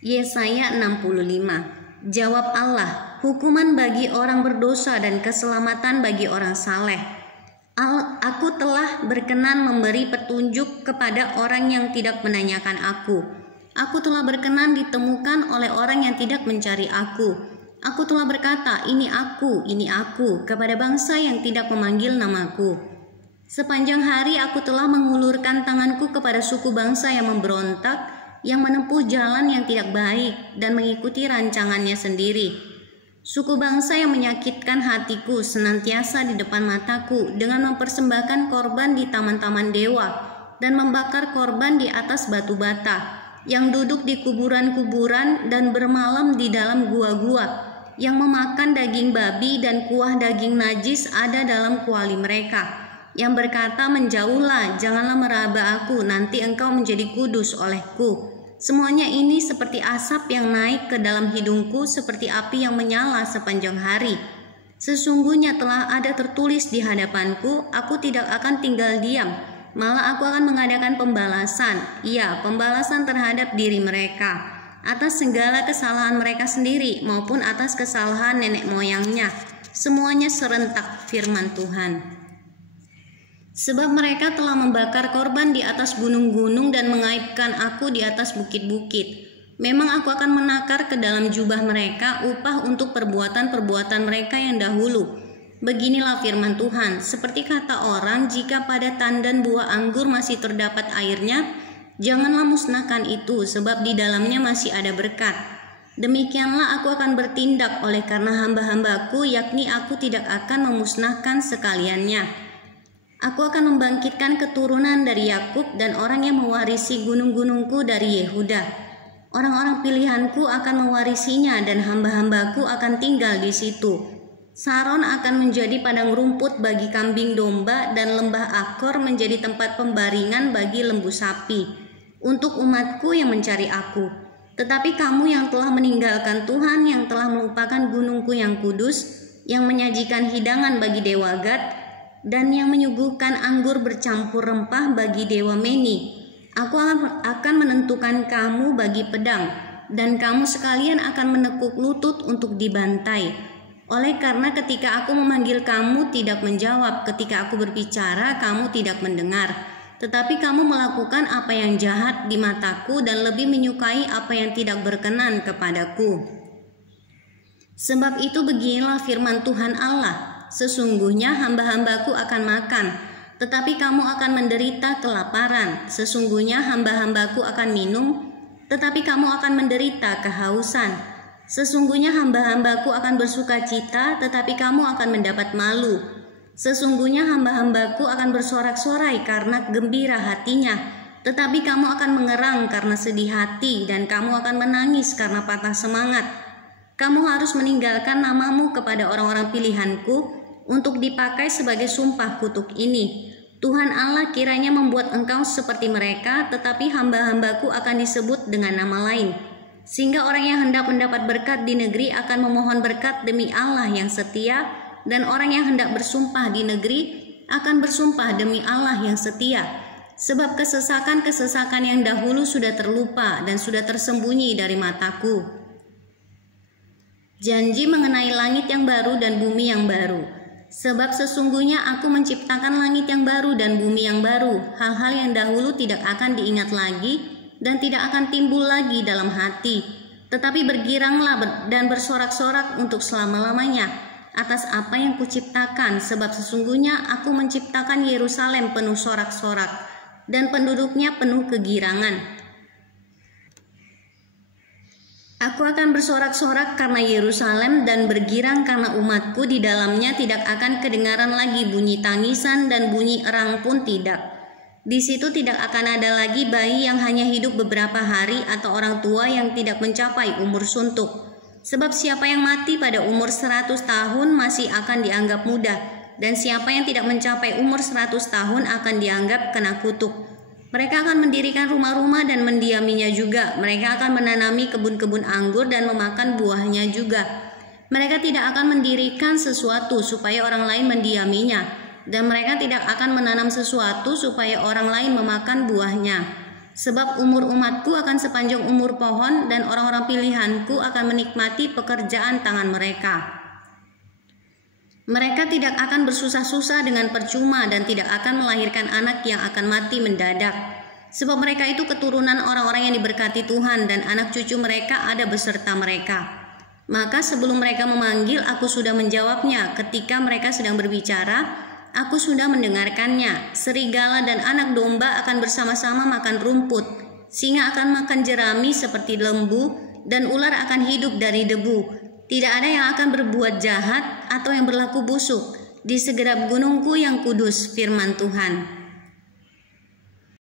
Yesaya 65. Jawab Allah, hukuman bagi orang berdosa dan keselamatan bagi orang saleh. Aku telah berkenan memberi petunjuk kepada orang yang tidak menanyakan aku. Aku telah berkenan ditemukan oleh orang yang tidak mencari aku. Aku telah berkata, ini aku, kepada bangsa yang tidak memanggil namaku. Sepanjang hari aku telah mengulurkan tanganku kepada suku bangsa yang memberontak, yang menempuh jalan yang tidak baik dan mengikuti rancangannya sendiri. Suku bangsa yang menyakitkan hatiku senantiasa di depan mataku dengan mempersembahkan korban di taman-taman dewa dan membakar korban di atas batu bata, yang duduk di kuburan-kuburan dan bermalam di dalam gua-gua, yang memakan daging babi dan kuah daging najis ada dalam kuali mereka, yang berkata, menjauhlah, janganlah meraba aku, nanti engkau menjadi kudus olehku. Semuanya ini seperti asap yang naik ke dalam hidungku, seperti api yang menyala sepanjang hari. Sesungguhnya telah ada tertulis di hadapanku, aku tidak akan tinggal diam, malah aku akan mengadakan pembalasan, pembalasan terhadap diri mereka, atas segala kesalahan mereka sendiri maupun atas kesalahan nenek moyangnya. Semuanya serentak, firman Tuhan. Sebab mereka telah membakar korban di atas gunung-gunung dan mengaibkan aku di atas bukit-bukit. Memang aku akan menakar ke dalam jubah mereka upah untuk perbuatan-perbuatan mereka yang dahulu. Beginilah firman Tuhan, seperti kata orang, jika pada tandan buah anggur masih terdapat airnya, janganlah musnahkan itu, sebab di dalamnya masih ada berkat. Demikianlah aku akan bertindak oleh karena hamba-hambaku, yakni aku tidak akan memusnahkan sekaliannya. Aku akan membangkitkan keturunan dari Yakub dan orang yang mewarisi gunung-gunungku dari Yehuda. Orang-orang pilihanku akan mewarisinya dan hamba-hambaku akan tinggal di situ. Saron akan menjadi padang rumput bagi kambing domba dan lembah Akor menjadi tempat pembaringan bagi lembu sapi untuk umatku yang mencari aku. Tetapi kamu yang telah meninggalkan Tuhan, yang telah melupakan gunungku yang kudus, yang menyajikan hidangan bagi dewa Gad, dan yang menyuguhkan anggur bercampur rempah bagi dewa Meni, aku akan menentukan kamu bagi pedang, dan kamu sekalian akan menekuk lutut untuk dibantai. Oleh karena ketika aku memanggil kamu tidak menjawab, ketika aku berbicara kamu tidak mendengar. Tetapi kamu melakukan apa yang jahat di mataku dan lebih menyukai apa yang tidak berkenan kepadaku. Sebab itu beginilah firman Tuhan Allah, sesungguhnya hamba-hambaku akan makan, tetapi kamu akan menderita kelaparan. Sesungguhnya hamba-hambaku akan minum, tetapi kamu akan menderita kehausan. Sesungguhnya hamba-hambaku akan bersuka cita, tetapi kamu akan mendapat malu. Sesungguhnya hamba-hambaku akan bersorak-sorai karena gembira hatinya, tetapi kamu akan mengerang karena sedih hati, dan kamu akan menangis karena patah semangat. Kamu harus meninggalkan namamu kepada orang-orang pilihanku, untuk dipakai sebagai sumpah kutuk ini. Tuhan Allah kiranya membuat engkau seperti mereka, tetapi hamba-hambaku akan disebut dengan nama lain. Sehingga orang yang hendak mendapat berkat di negeri akan memohon berkat demi Allah yang setia, dan orang yang hendak bersumpah di negeri akan bersumpah demi Allah yang setia. Sebab kesesakan-kesesakan yang dahulu sudah terlupa dan sudah tersembunyi dari mataku. Janji mengenai langit yang baru dan bumi yang baru. Sebab sesungguhnya aku menciptakan langit yang baru dan bumi yang baru. Hal-hal yang dahulu tidak akan diingat lagi dan tidak akan timbul lagi dalam hati. Tetapi bergiranglah dan bersorak-sorak untuk selama-lamanya atas apa yang kuciptakan. Sebab sesungguhnya aku menciptakan Yerusalem penuh sorak-sorak dan penduduknya penuh kegirangan. Aku akan bersorak-sorak karena Yerusalem dan bergirang karena umatku di dalamnya. Tidak akan kedengaran lagi bunyi tangisan dan bunyi erang pun tidak. Di situ tidak akan ada lagi bayi yang hanya hidup beberapa hari atau orang tua yang tidak mencapai umur suntuk. Sebab siapa yang mati pada umur 100 tahun masih akan dianggap muda, dan siapa yang tidak mencapai umur 100 tahun akan dianggap kena kutuk. Mereka akan mendirikan rumah-rumah dan mendiaminya juga. Mereka akan menanami kebun-kebun anggur dan memakan buahnya juga. Mereka tidak akan mendirikan sesuatu supaya orang lain mendiaminya, dan mereka tidak akan menanam sesuatu supaya orang lain memakan buahnya. Sebab umur umatku akan sepanjang umur pohon, dan orang-orang pilihanku akan menikmati pekerjaan tangan mereka. Mereka tidak akan bersusah-susah dengan percuma dan tidak akan melahirkan anak yang akan mati mendadak. Sebab mereka itu keturunan orang-orang yang diberkati Tuhan, dan anak cucu mereka ada beserta mereka. Maka sebelum mereka memanggil, aku sudah menjawabnya. Ketika mereka sedang berbicara, aku sudah mendengarkannya. Serigala dan anak domba akan bersama-sama makan rumput. Singa akan makan jerami seperti lembu, dan ular akan hidup dari debu. Tidak ada yang akan berbuat jahat atau yang berlaku busuk di segenap gunungku yang kudus, firman Tuhan.